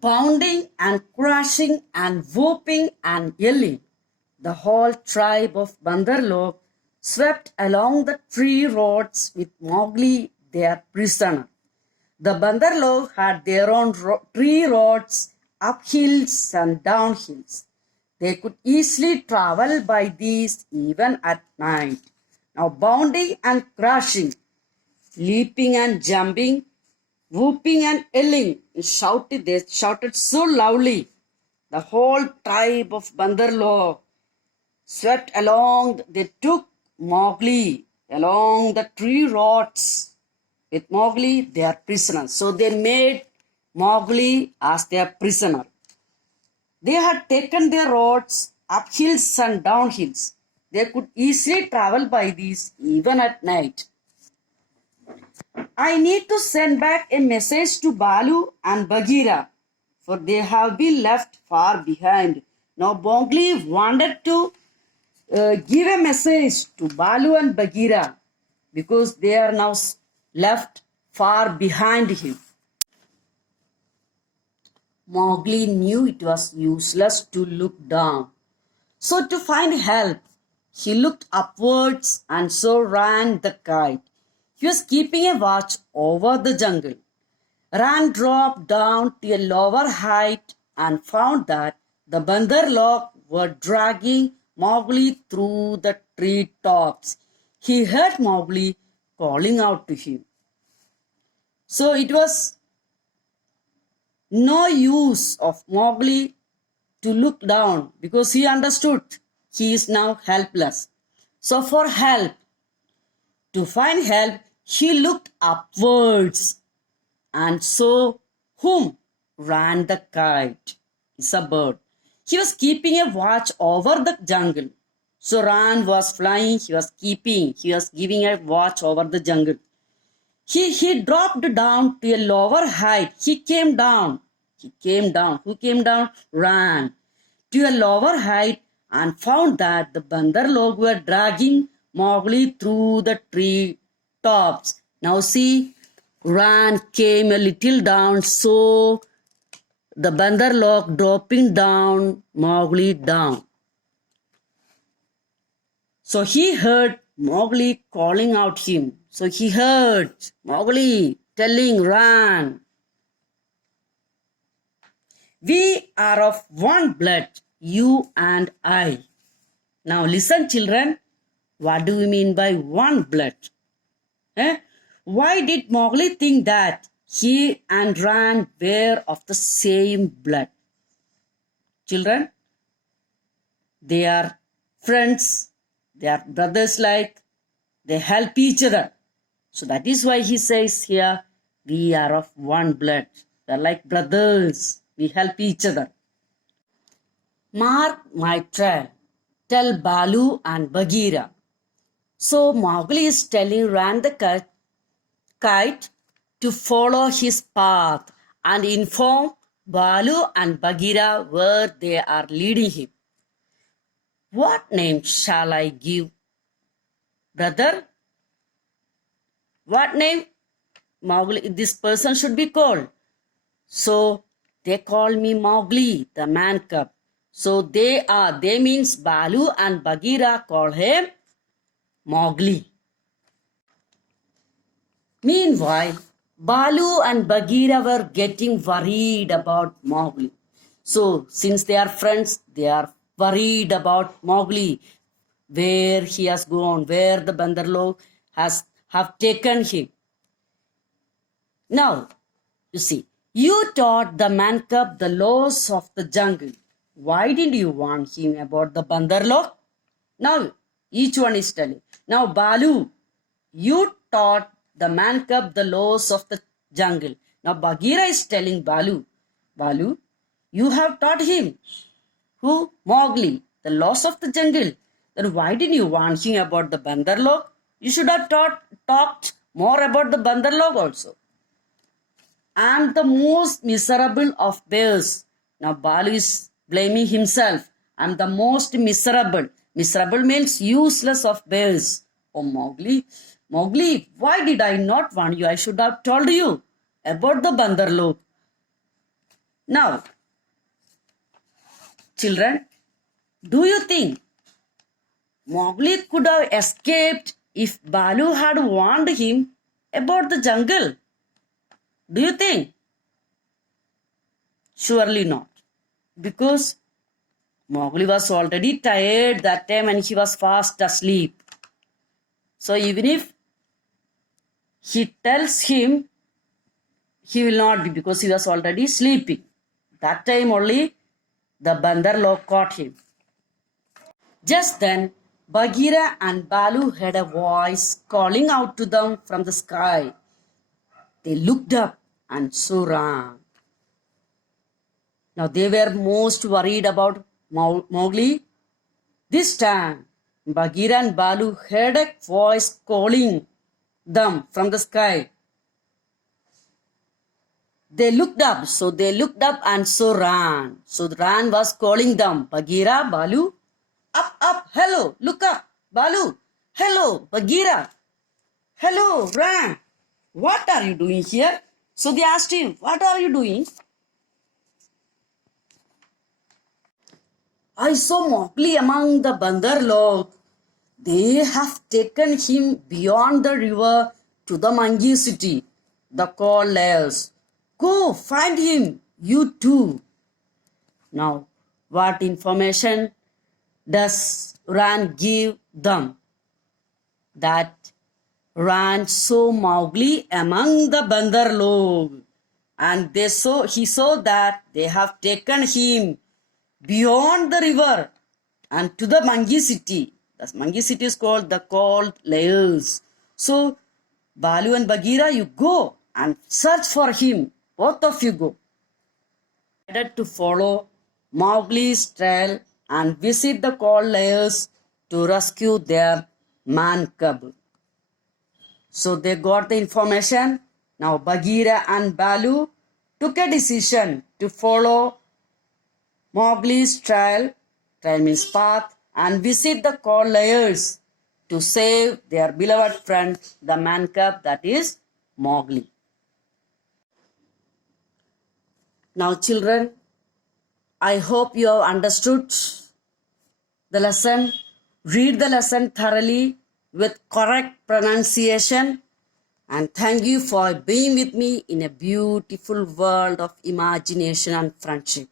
Bounding and crashing and whooping and yelling. The whole tribe of Bandar swept along the tree roads with Mowgli, their prisoner. The Bandar had their own tree roads, up hills and down hills. They could easily travel by these even at night. Now, bounding and crashing, leaping and jumping, whooping and yelling, they shouted so loudly. The whole tribe of Bandar swept along. They took Mowgli along the tree roads with Mowgli, their prisoner. So they made Mowgli as their prisoner. They had taken their roads up hills and down hills. They could easily travel by these even at night. I need to send back a message to Balu and Bagheera, for they have been left far behind. Now Mowgli wanted to give a message to Balu and Bagheera because they are now left far behind him. Mowgli knew it was useless to look down. So to find help, he looked upwards and so ran the kite. He was keeping a watch over the jungle. Ran dropped down to a lower height and found that the Bandar were dragging Mowgli through the tree tops. He heard Mowgli calling out to him. So it was no use of Mowgli to look down because he understood he is now helpless. So for help, to find help, he looked upwards and so whom ran the kite? It's a bird. He was keeping a watch over the jungle. So Ran was flying, he was giving a watch over the jungle. He dropped down to a lower height. He came down. Who came down? Ran to a lower height and found that the Bandar were dragging Mowgli through the tree tops. Now see, Ran came a little down, so the Bandar dropping down, Mowgli down. So he heard Mowgli calling out him. So he heard Mowgli telling Ran, "We are of one blood, you and I." Now listen, children. What do we mean by one blood? Why did Mowgli think that he and Ran were of the same blood? Children, they are friends, they are brothers like, they help each other. So that is why he says here, we are of one blood. They are like brothers, we help each other. Mark my trail, tell Balu and Bagheera. So Mowgli is telling Ran the kite to follow his path and inform Balu and Bagheera where they are leading him. What name shall I give, brother? What name Mowgli, this person should be called? So they call me Mowgli, the man cub. So they means Balu and Bagheera call him Mowgli. Meanwhile, Balu and Bagheera were getting worried about Mowgli. So since they are friends, they are worried about Mowgli, where he has gone, where the Bandar have taken him. Now, you see, you taught the man cub the laws of the jungle. Why didn't you warn him about the Bandar? Now, each one is telling. Now, Balu, you taught the man cub the laws of the jungle. Now, Bagheera is telling Balu, you have taught him. Who? Mowgli, the laws of the jungle. Then why didn't you warn him about the Bandar? You should have talked more about the Bandar also. I am the most miserable of bears. Now Balu is blaming himself. I am the most miserable. Miserable means useless of bears. Oh Mowgli, why did I not warn you? I should have told you about the Bandar. Now, children, do you think Mowgli could have escaped if Balu had warned him about the jungle? Do you think? Surely not. Because Mowgli was already tired that time and he was fast asleep. So even if he tells him, he will not be, because he was already sleeping. That time only the bandar log caught him. Just then, Bagheera and Balu heard a voice calling out to them from the sky. They looked up and saw Ram. Now they were most worried about Mowgli. This time, Bagheera and Balu heard a voice calling them from the sky. They looked up, so they looked up and saw Ran. So Ran was calling them, Bagheera, Balu, up, hello, look up, Balu, hello, Bagheera, hello, Ran, what are you doing here? So they asked him, what are you doing? I saw Mowgli among the bandar log. They have taken him beyond the river to the monkey city, the call layers. Go find him, you too. Now, what information does Ran give them? That Ran saw Mowgli among the bandar log, and he saw that they have taken him beyond the river and to the monkey city. The monkey city is called the called layers. So, Balu and Bagheera, you go and search for him. Both of you go. Decided to follow Mowgli's trail and visit the called layers to rescue their man cub. So they got the information. Now Bagheera and Balu took a decision to follow Mowgli's trail means path, and visit the called layers to save their beloved friend, the man cub, that is Mowgli. Now children, I hope you have understood the lesson. Read the lesson thoroughly with correct pronunciation, and thank you for being with me in a beautiful world of imagination and friendship.